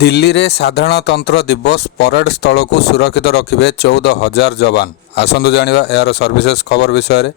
दिल्ली रे साधारणतंत्र दिवस परेड स्थल को सुरक्षित रखिबे 14,000 जवान। आसंतु जानिबा यार सर्विसेस खबर विषय रे।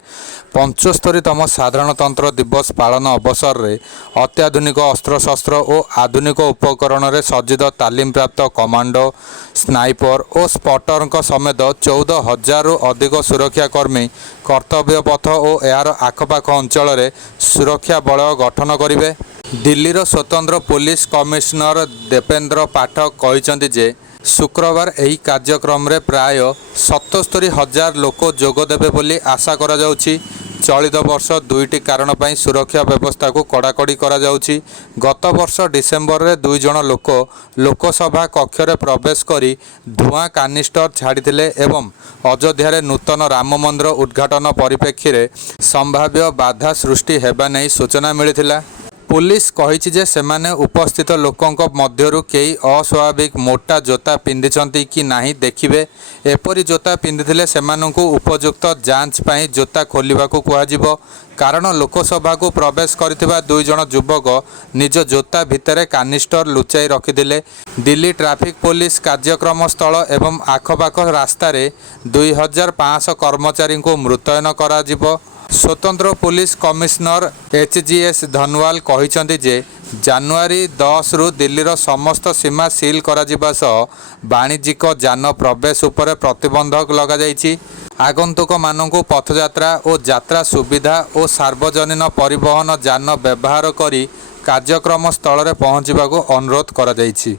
75तम साधारणतंत्र दिवस पालन अवसर रे अत्याधुनिक अस्त्रशस्त्र और आधुनिक उपकरण रे सज्जित तालीम प्राप्त कमांडो, स्नाइपर और स्पॉटर समेत 14,000 रु अधिक सुरक्षाकर्मी कर्तव्य पथ और यार आखपाख अंचल रे सुरक्षा बल गठन करिवे। दिल्लीर स्वतंत्र पुलिस कमिशनर दीपेंद्र पाठक कहते जे शुक्रवार यह कार्यक्रम रे प्राय 77,000 लोक जोगदेवे बोली आशा करा जाउछि। चलित वर्ष दुईटी कारण पर सुरक्षा व्यवस्था को कड़ाकड़ी करा जाउछि। गत वर्ष डिसेम्बर रे 2 जण लोक लोकसभा कक्ष रे प्रवेश करी धुआं कानिस्टर छाड़िथिले एवं अयोध्या नूतन राम मंदिर उद्घाटन परिप्रेक्षी रे संभाव्य बाधा सृष्टि हेबा नै सूचना मिलिथिला। पुलिस कहिछि जे सेमाने उपस्थित लोकंक मध्यरु केही अस्वाभाविक मोटा जोता पिंधिछंती कि नाही देखिबे। एपरि जोता पिंधिथिले सेमानंकु उपयुक्त जांच पई जोता खोलिबाकू कुहाजिबो। कारण लोकसभा को प्रवेश करथिबा 2 जण युवक निज जोता भितरे कानिस्टर लुचाई रखिथिले। दिल्ली ट्रैफिक पुलिस कार्यक्रम स्थल एवं आखपाख रास्ता रे 2500 कर्मचारी को मुतयन कराजिबो। स्वतंत्र पुलिस कमिशनर HGS धनवाल कहते जे जनवरी 10 रु दिल्लीर समस्त सीमा सील करा सह वाणिज्यिक जान प्रवेश उपर प्रतिबंधक लगा जाइछि। आगंतुक मानक पथयात्रा और यात्रा सुविधा और सार्वजनिक परिवहन जान व्यवहार करी कार्यक्रम स्थल रे पहुँचवाक अनुरोध करा जाइछि।